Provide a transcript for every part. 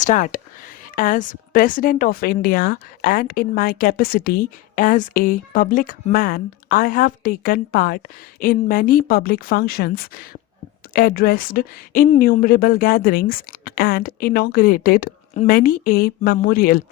start. As President of India and in my capacity as a public man, I have taken part in many public functions, addressed innumerable gatherings, and inaugurated many a memorial.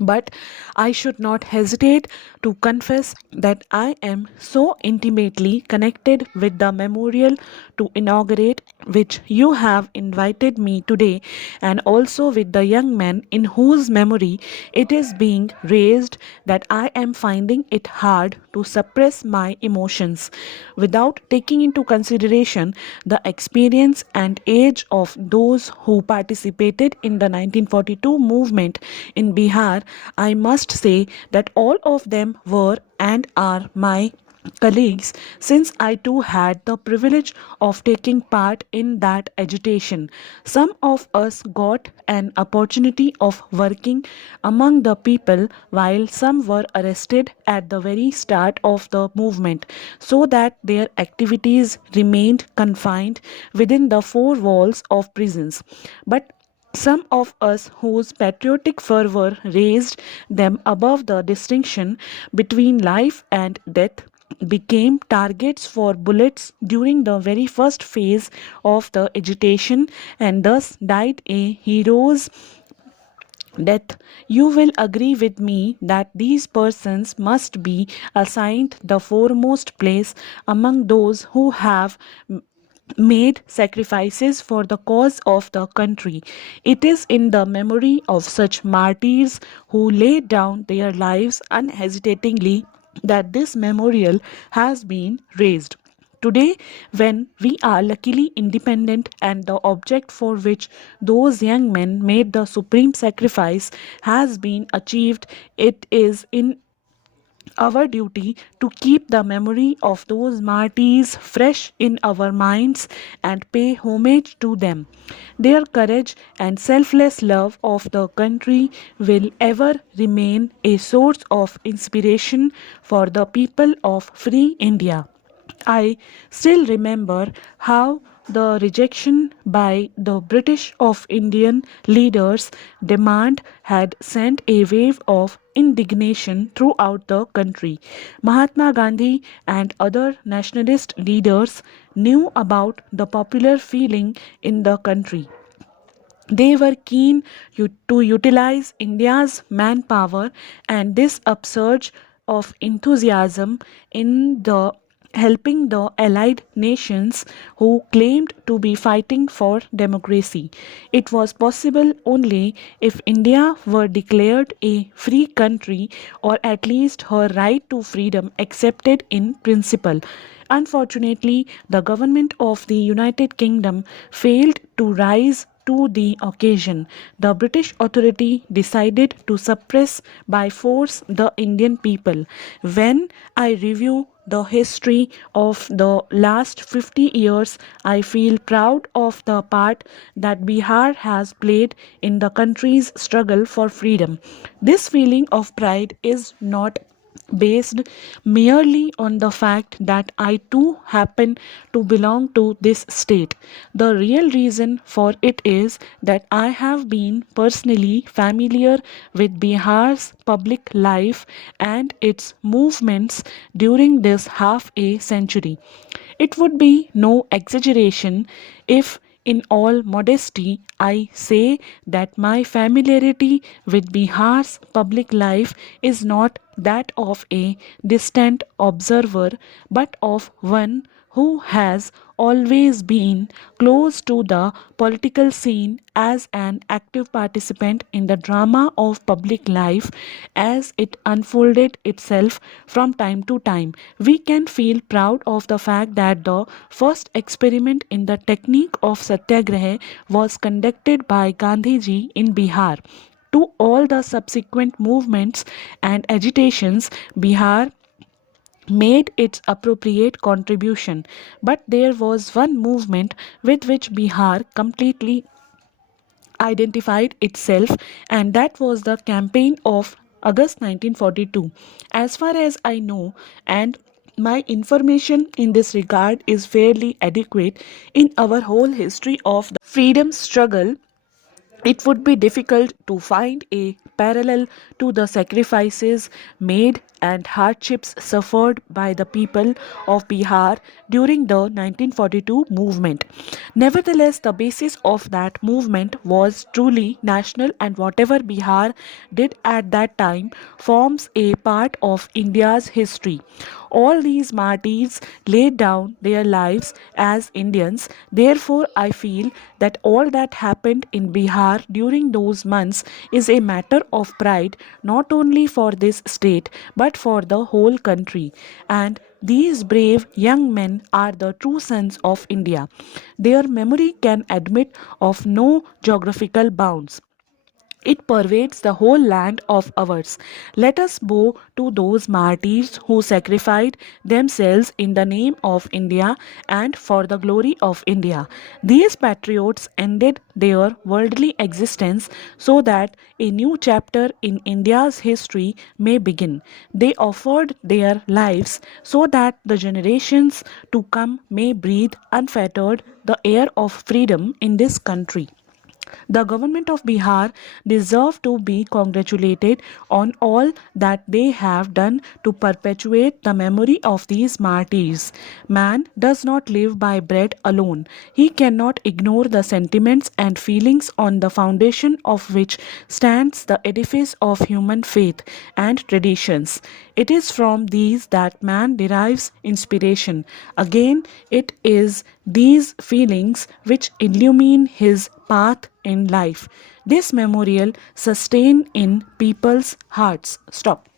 But I should not hesitate to confess that I am so intimately connected with the memorial to inaugurate which you have invited me today, and also with the young men in whose memory it is being raised, that I am finding it hard to suppress my emotions without taking into consideration the experience and age of those who participated in the 1942 movement in Bihar. I must say that all of them were and are my colleagues, since I too had the privilege of taking part in that agitation. Some of us got an opportunity of working among the people, while some were arrested at the very start of the movement, so that their activities remained confined within the four walls of prisons. But some of us whose patriotic fervor raised them above the distinction between life and death became targets for bullets during the very first phase of the agitation, and thus died a hero's death. You will agree with me that these persons must be assigned the foremost place among those who have made sacrifices for the cause of the country. It is in the memory of such martyrs who laid down their lives unhesitatingly that this memorial has been raised. Today, when we are luckily independent and the object for which those young men made the supreme sacrifice has been achieved, it is in our duty to keep the memory of those martyrs fresh in our minds and pay homage to them. Their courage and selfless love of the country will ever remain a source of inspiration for the people of free India. I still remember how the rejection by the British of Indian leaders' demand had sent a wave of indignation throughout the country. Mahatma Gandhi and other nationalist leaders knew about the popular feeling in the country. They were keen to utilize India's manpower and this upsurge of enthusiasm in the helping the allied nations who claimed to be fighting for democracy. It was possible only if India were declared a free country, or at least her right to freedom accepted in principle. Unfortunately, the government of the United Kingdom failed to rise to the occasion. The British authority decided to suppress by force the Indian people. When I review the history of the last 50 years, I feel proud of the part that Bihar has played in the country's struggle for freedom. This feeling of pride is not based merely on the fact that I too happen to belong to this state. The real reason for it is that I have been personally familiar with Bihar's public life and its movements during this half a century. It would be no exaggeration if, in all modesty, I say that my familiarity with Bihar's public life is not that of a distant observer, but of one who has always been close to the political scene as an active participant in the drama of public life as it unfolded itself from time to time. We can feel proud of the fact that the first experiment in the technique of satyagraha was conducted by Gandhiji in Bihar. To all the subsequent movements and agitations, Bihar made its appropriate contribution. But there was one movement with which Bihar completely identified itself, and that was the campaign of August 1942. As far as I know, and my information in this regard is fairly adequate, in our whole history of the freedom struggle, it would be difficult to find a parallel to the sacrifices made and hardships suffered by the people of Bihar during the 1942 movement. Nevertheless, the basis of that movement was truly national, and whatever Bihar did at that time forms a part of India's history. All these martyrs laid down their lives as Indians. Therefore, I feel that all that happened in Bihar during those months is a matter of pride not only for this state but for the whole country. And these brave young men are the true sons of India. Their memory can admit of no geographical bounds. It pervades the whole land of ours. Let us bow to those martyrs who sacrificed themselves in the name of India and for the glory of India. These patriots ended their worldly existence so that a new chapter in India's history may begin. They offered their lives so that the generations to come may breathe unfettered the air of freedom in this country. The government of Bihar deserve to be congratulated on all that they have done to perpetuate the memory of these martyrs. Man does not live by bread alone. He cannot ignore the sentiments and feelings on the foundation of which stands the edifice of human faith and traditions. It is from these that man derives inspiration. Again, it is these feelings which illumine his path in life. This memorial sustain in people's hearts. Stop.